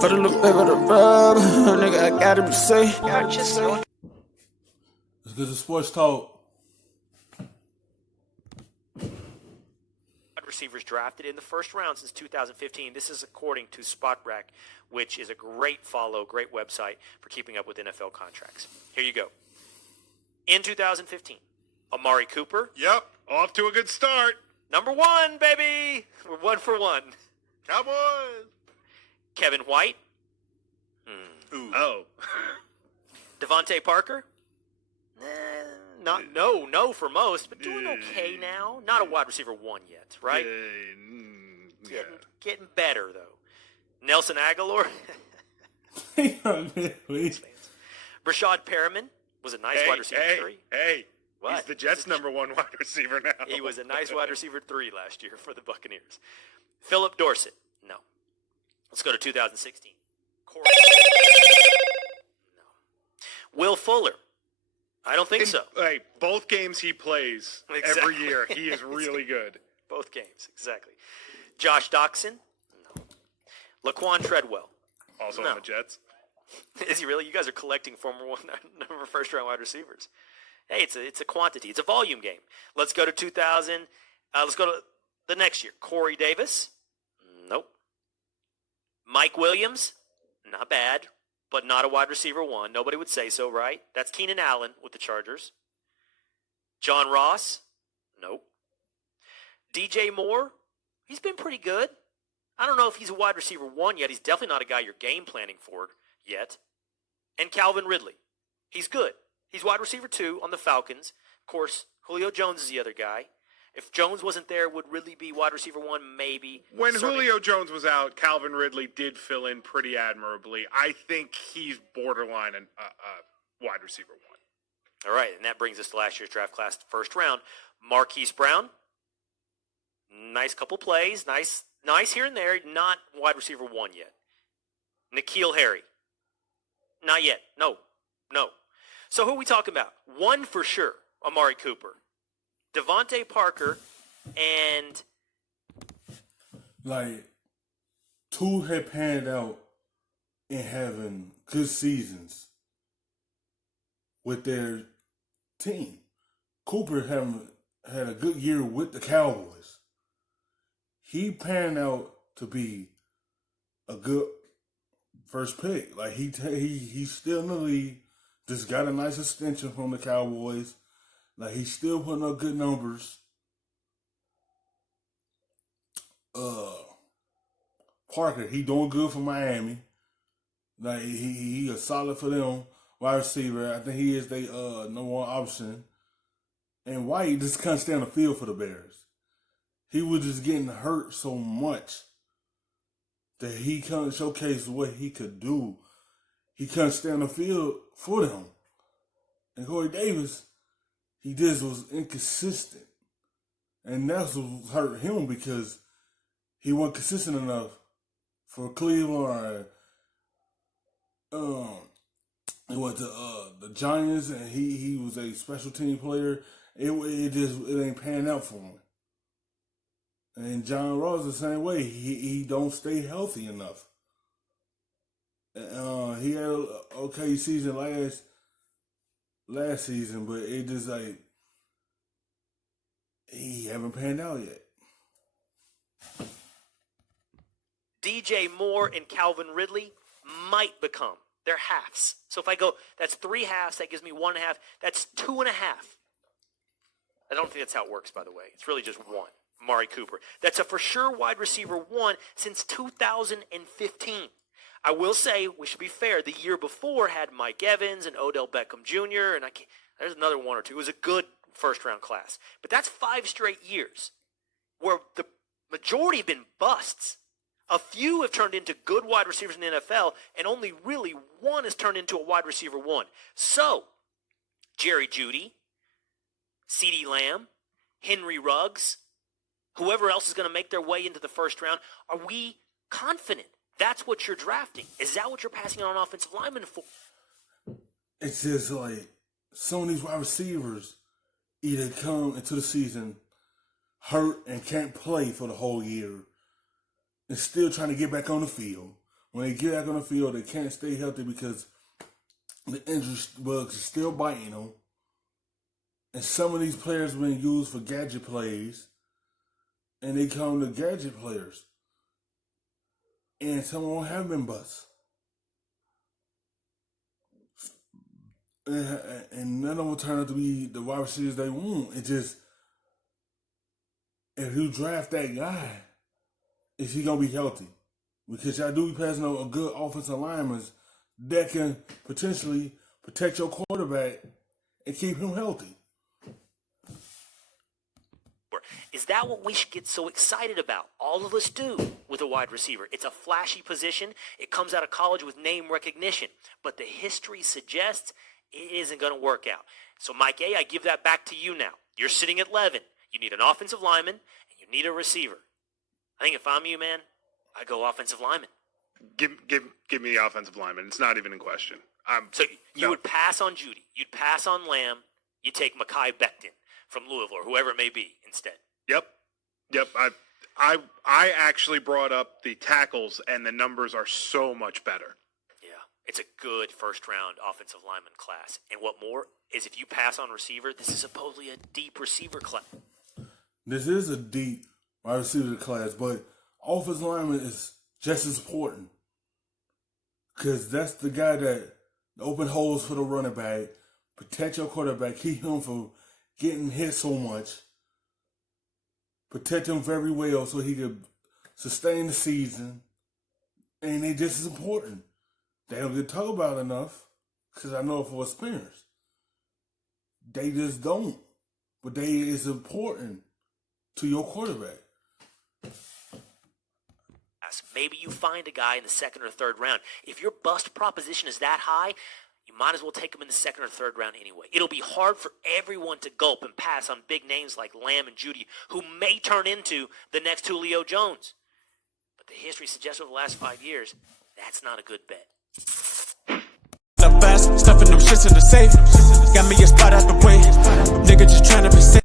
Put a little bit of the rub, nigga, I gotta be safe. Let's get the sports talk. Receivers drafted in the first round since 2015. This is according to SpotRack, which is a great follow, great website for keeping up with NFL contracts. Here you go. In 2015, Amari Cooper. Yep, off to a good start. Number 1, baby. We're 1 for 1. Cowboys. Kevin White. Ooh. Oh. Devontae Parker. No for most, but doing okay now. Not a wide receiver 1 yet, right? Getting better, though. Nelson Aguilar. Rashad Perriman was a nice wide receiver 3. Hey, what? He's the Jets' number 1 wide receiver now. He was a nice wide receiver 3 last year for the Buccaneers. Philip Dorsett. No. Let's go to 2016. No. Will Fuller. I don't think so. Hey, both games he plays every year, he is really good. Both games, exactly. Josh Doxson? No. Laquan Treadwell? Also on the Jets. Is he really? You guys are collecting former first-round wide receivers. Hey, it's a quantity. It's a volume game. Let's go to 2000. Let's go to the next year. Corey Davis? Nope. Mike Williams? Not bad, but not a wide receiver 1. Nobody would say so, right? That's Keenan Allen with the Chargers. John Ross? Nope. DJ Moore? He's been pretty good. I don't know if he's a wide receiver 1 yet. He's definitely not a guy you're game planning for yet. And Calvin Ridley. He's good. He's wide receiver 2 on the Falcons. Of course, Julio Jones is the other guy. If Jones wasn't there, would Ridley be wide receiver 1? Maybe. When Julio Jones was out, Calvin Ridley did fill in pretty admirably. I think he's borderline a wide receiver 1. All right, and that brings us to last year's draft class, first round. Marquise Brown. Nice couple plays. Nice here and there. Not wide receiver 1 yet. N'Keal Harry. Not yet. No. So who are we talking about? 1 for sure, Amari Cooper. Devontae Parker and... Like, 2 had panned out in having good seasons with their team. Cooper had a good year with the Cowboys. He panned out to be a good first pick. Like, he's still in the league. Just got a nice extension from the Cowboys. Like, he's still putting up good numbers. Parker, he doing good for Miami. Like, he is solid for them. Wide receiver, I think he is their number 1 option. And White just can't stay on the field for the Bears. He was just getting hurt so much that he couldn't showcase what he could do. He couldn't stay on the field for them. And Corey Davis, he just was inconsistent. And that's what hurt him because he wasn't consistent enough for Cleveland. He went to the Giants, and he was a special team player. It ain't panning out for him. And John Ross the same way. He don't stay healthy enough. He had an okay season last season, but it just like he haven't panned out yet. DJ Moore and Calvin Ridley might become. They're halves. So if I go, that's 3 halves, that gives me 1.5. That's 2.5. I don't think that's how it works, by the way. It's really just 1. Amari Cooper. That's a for sure wide receiver 1 since 2015. I will say, we should be fair, the year before had Mike Evans and Odell Beckham Jr., and there's another 1 or 2. It was a good first-round class. But that's 5 straight years where the majority have been busts. A few have turned into good wide receivers in the NFL, and only really 1 has turned into a wide receiver 1. So, Jerry Jeudy, CeeDee Lamb, Henry Ruggs, whoever else is going to make their way into the first round, are we confident that's what you're drafting? Is that what you're passing on an offensive lineman for? It's just like some of these wide receivers either come into the season hurt and can't play for the whole year and still trying to get back on the field, when they get back on the field, they can't stay healthy because the injury bugs are still biting them. And some of these players have been used for gadget plays, and they come to gadget players. And some of them have been busts. And none of them will turn out to be the wide receivers they want. It just, if you draft that guy, is he going to be healthy? Because y'all do be passing on a good offensive lineman that can potentially protect your quarterback and keep him healthy. Is that what we should get so excited about? All of us do with a wide receiver. It's a flashy position. It comes out of college with name recognition. But the history suggests it isn't going to work out. So, Mike A., I give that back to you now. You're sitting at 11. You need an offensive lineman, and you need a receiver. I think if I'm you, man, I go offensive lineman. Give me the offensive lineman. It's not even in question. So you would pass on Judy. You'd pass on Lamb. You take Mekhi Becton from Louisville or whoever it may be instead. Yep. I actually brought up the tackles, and the numbers are so much better. Yeah, it's a good first-round offensive lineman class. And what more is if you pass on receiver, this is supposedly a deep receiver class. This is a deep wide receiver class, but offensive lineman is just as important because that's the guy that open holes for the running back, protect your quarterback, keep him from getting hit so much, protect him very well so he could sustain the season, and they just as important. They don't get talked about enough because I know for experience. They just don't, but they is important to your quarterback. Maybe you find a guy in the second or third round. If your bust proposition is that high, you might as well take him in the second or third round anyway. It'll be hard for everyone to gulp and pass on big names like Lamb and Judy, who may turn into the next Julio Jones. But the history suggests over the last 5 years, that's not a good bet. Fast, stuffing them shits in the safe. Got me a spot out the way. Nigga just trying to be safe.